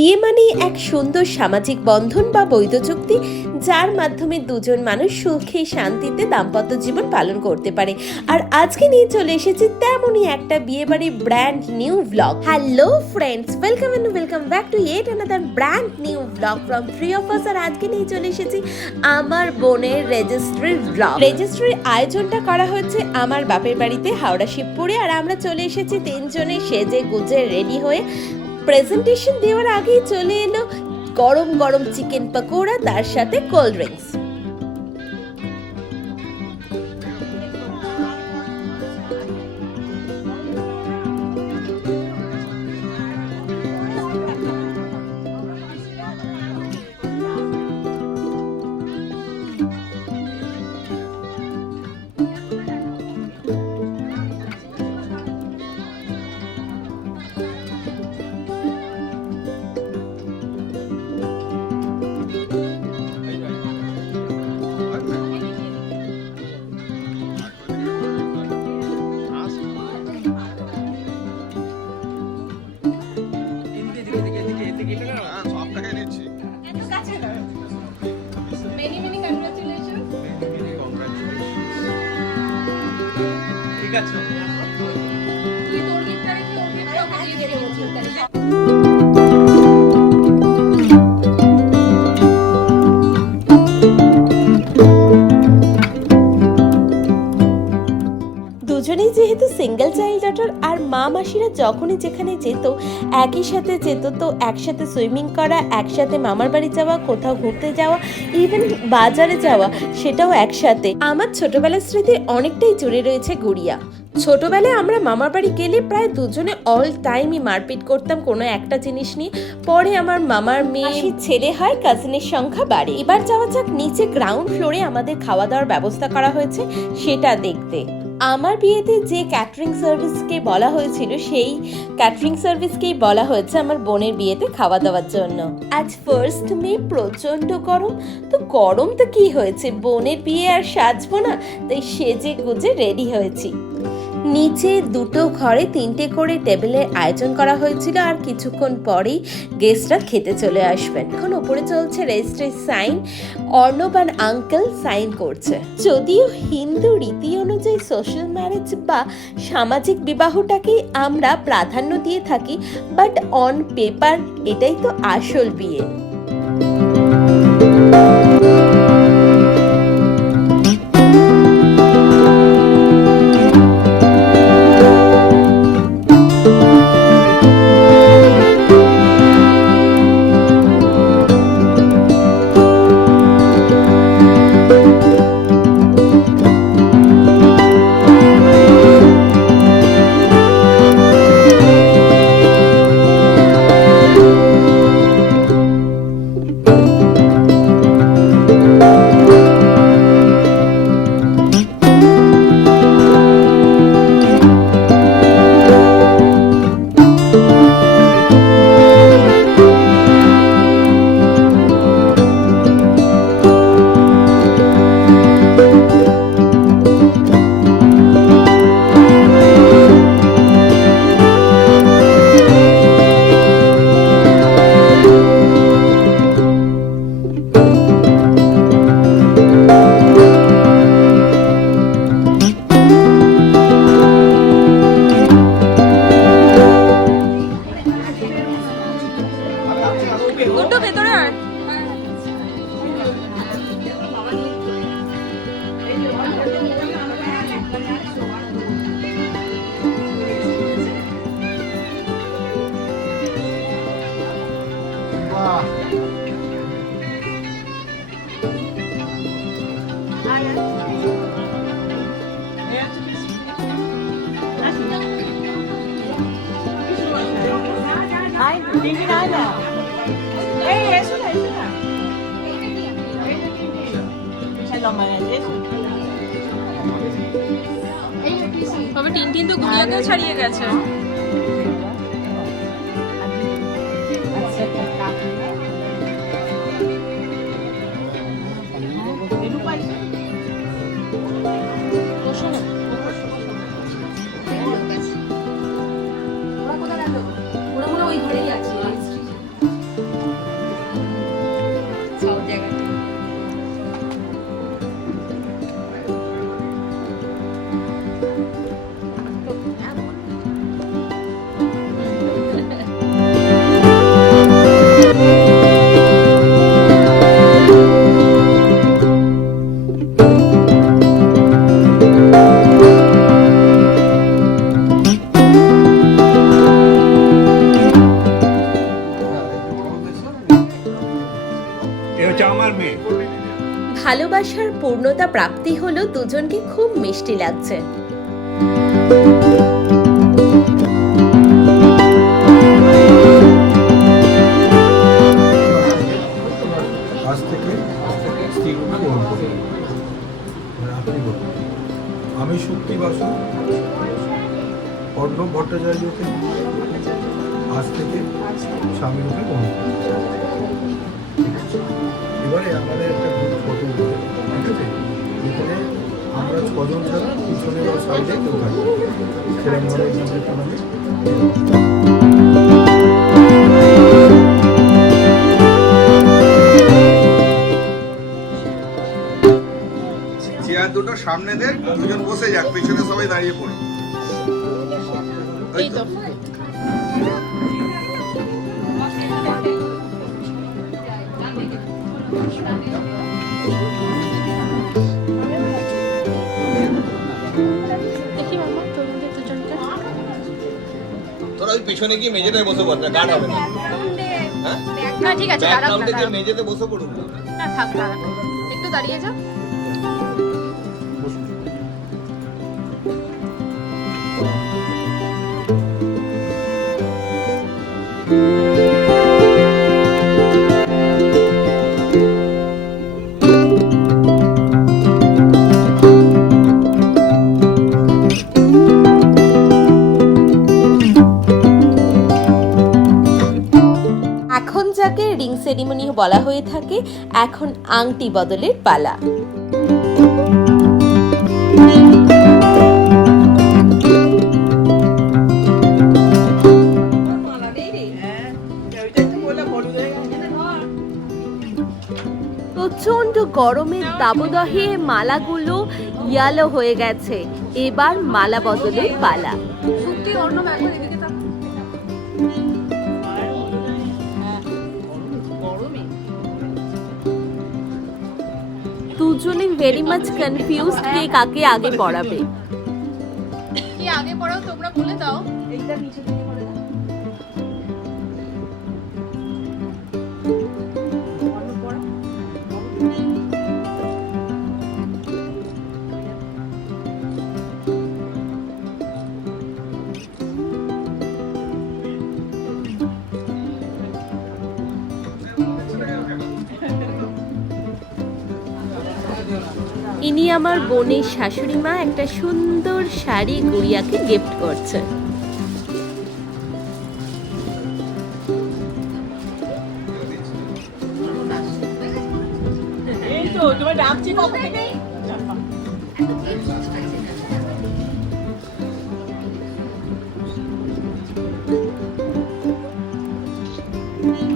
বিয়ে মানেই এক সুন্দর সামাজিক বন্ধন বা বৈধ চুক্তি, যার মাধ্যমে দুজন মানুষ সুখে, শান্তিতে দাম্পত্য জীবন পালন করতে পারে। আর আজকে নিয়ে চলে এসেছি তেমনই একটা বিয়ে বাড়ির brand new blog hello friends welcome and welcome back to yet another brand new blog from three of us আর আজকে নিয়ে চলে এসেছি আমার বোনের রেজিস্ট্রির ব্লগ রেজিস্ট্রির আয়োজনটা করা হয়েছে আমার বাপের বাড়িতে, হাওড়া শিবপুরে। আর আমরা চলে এসেছি তিনজনে সেজে গুজে রেডি হয়ে প্রেজেন্টেশন দেওয়ার আগেই চলে এলো গরম গরম চিকেন পকোড়া তার সাথে কোল্ড ড্রিঙ্কস সব টাকাই congratulations. ঠিক আছে যেহেতু সিঙ্গেল চাইল্ড ডটার আর মা মাসিরা যখনই যেখানে যেত একই সাথে যেত তো একসাথে সুইমিং করা একসাথে মামার বাড়ি যাওয়া কোথাও ঘুরতে যাওয়া ইভেন বাজারে যাওয়া সেটাও একসাথে। আমার ছোটবেলার স্মৃতি অনেকটাই জুড়ে রয়েছে গুড়িয়া। ছোটবেলায় আমরা মামার বাড়ি গেলে প্রায় দুজনে অল টাইমই মারপিট করতাম কোনো একটা জিনিস নিয়ে। পরে আমার মামার মেয়ে ছেলে হয় কাজিনের সংখ্যা বাড়ে। এবার যাওয়া যাক নিচে গ্রাউন্ড ফ্লোরে আমাদের খাওয়া দাওয়ার ব্যবস্থা করা হয়েছে সেটা দেখতে। আমার বিয়েতে যে ক্যাটারিং সার্ভিসকে বলা হয়েছিল, সেই ক্যাটারিং সার্ভিসকেই বলা হয়েছে আমার বোনের বিয়েতে খাওয়া দাওয়ার জন্য। আজ ফার্স্ট মে, প্রচণ্ড গরম। তো গরম তো কি হয়েছে? বোনের বিয়ে আর সাজবো না? তাই সেজে গুজে রেডি হয়েছি। নিচে দুটো ঘরে তিনটে করে টেবিলের আয়োজন করা হয়েছিল আর কিছুক্ষণ পরেই গেস্টরা খেতে চলে আসবেন। এখন ওপরে চলছে রেজিস্ট্রির সাইন। অর্ণবান আঙ্কেল সাইন করছে। যদিও হিন্দু রীতি অনুযায়ী সোশ্যাল ম্যারেজ বা সামাজিক বিবাহটাকেই আমরা প্রাধান্য দিয়ে থাকি, বাট অন পেপার এটাই তো আসল বিয়ে। তবে টিন টিন তো গুড়িয়াকেও ছাড়িয়ে গেছে। পূর্ণতা প্রাপ্তি হলো দুজনকে খুব মিষ্টি লাগছে। বলুন। আমি শক্তি বাসু, অর্ণব ভট্টাচার্যকে আজ থেকে এবারে আমাদের একটা আমরা ছজন ছাড়া পিছনে ও সাইডে কেউ থাকবে? সেরকমভাবে এক্সাম্পল চেয়ার দুটো সামনে দেখ দুজন বসে যাক পিছনে সবাই দাঁড়িয়ে পড়ে। পেছনে গিয়ে মেঝেটায় বসে পড়তে না গার্ড হবে না। হ্যাঁ? না ঠিক আছে দাঁড়াও না ব্যাকগ্রাউন্ডে দাঁড়াও। মেঝেতে বসে পড়ুন। না থাক দাঁড়াও একটু দাঁড়িয়ে যাও। বলা হয়ে থাকে, এখন আংটি বদলের পালা। প্রচণ্ড গরমের দাবদাহে মালাগুলো ইয়ালো হয়ে গেছে। এবার মালা বদলের পালা। সত্যি অন্য দুজনে ভেরি মাচ কনফিউজ কে কাকে আগে পড়াবে। কি আগে পড়াও তোমরা বলে দাও। ইনি আমার বোনের শাশুড়ি মা একটা সুন্দর শাড়ি গুড়িয়াকে গিফট করছে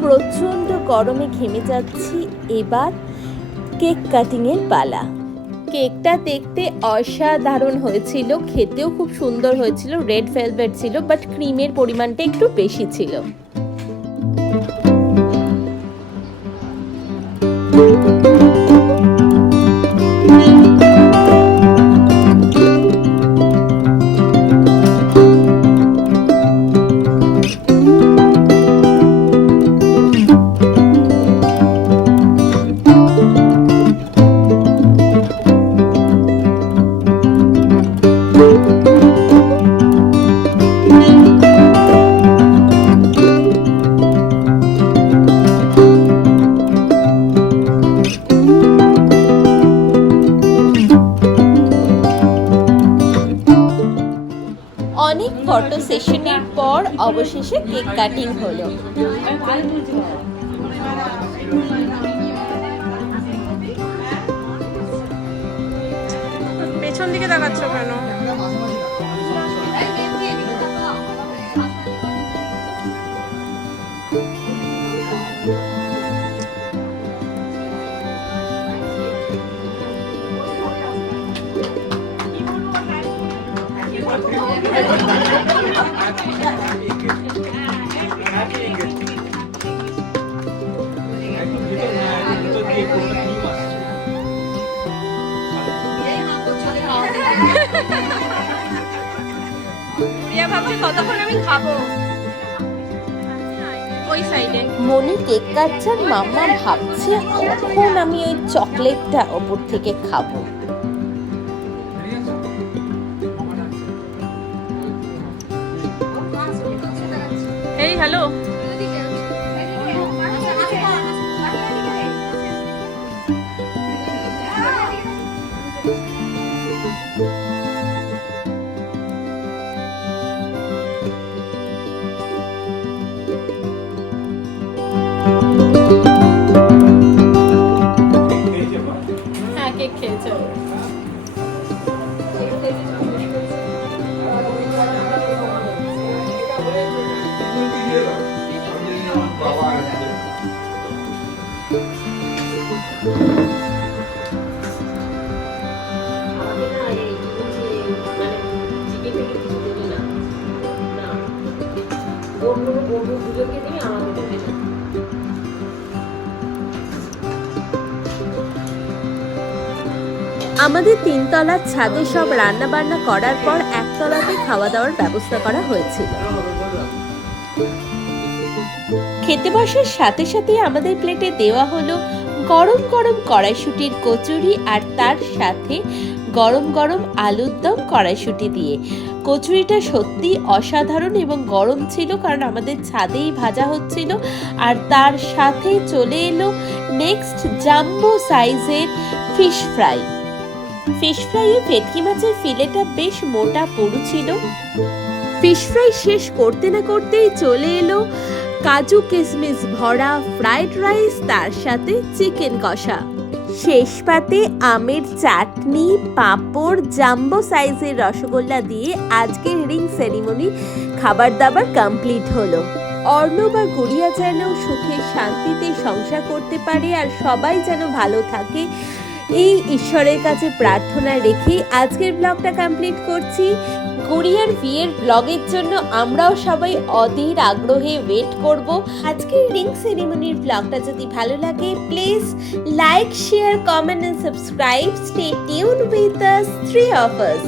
প্রচণ্ড গরমে ঘেমে যাচ্ছি এবার কেক কাটিং এর পালা। কেকটা দেখতে অসাধারণ হয়েছিল, খেতেও খুব সুন্দর হয়েছিল রেড ভেলভেট ছিল বাট ক্রিমের পরিমাণটা একটু বেশি ছিল। অবশেষে কেক কাটিং হলো পেছন দিকে দেখাচ্ছ কেন প্রিয়া ভাবছি কতক্ষণ আমি খাব। ওই সাইড মনি কেক কাটছার মাম্মা ভাবছে কখন আমি ওই চকলেটটা ওপর থেকে খাব। এই হ্যালো আমাদের তিনতলার ছাদে সব রান্না বান্না করার পর একতলাতে খাওয়া দাওয়ার ব্যবস্থা করা হয়েছিল। খেতে বসার সাথে সাথে আমাদের প্লেটে দেওয়া হলো গরম গরম কড়াইশুটির কচুরি আর তার সাথে গরম গরম আলুর দম কড়াইশুটি দিয়ে। কচুরিটা সত্যি অসাধারণ এবং গরম ছিল কারণ আমাদের ছাদেই ভাজা হচ্ছিল আর তার সাথে চলে এলো নেক্সট জাম্বো সাইজের ফিশ ফ্রাই ফিশ ফ্রাইয়ে ভেটকি মাছের ফিলেটা বেশ মোটা পুরু ছিল। ফিশ ফ্রাই শেষ করতে না করতেই চলে এলো কাজু কিশমিশ ভরা ফ্রাইড রাইস তার সাথে চিকেন কষা। শেষ পাতে আমের চাটনি, পাঁপড় জাম্বো সাইজের রসগোল্লা দিয়ে আজকের রিং সেরিমনি খাবার দাবার কমপ্লিট হলো। অর্ণব আর গুড়িয়া যেন সুখে শান্তিতে সংসার করতে পারে আর সবাই যেন ভালো থাকে এই ঈশ্বরের কাছে প্রার্থনা রেখেই আজকের ব্লগটা কমপ্লিট করছি। কোরিয়ার বিয়ের ব্লগের জন্য আমরাও সবাই অধীর আগ্রহে ওয়েট করব। আজকের রিং সেরিমনির ব্লগটা যদি ভালো লাগে please like share comment and subscribe stay tune with us three of us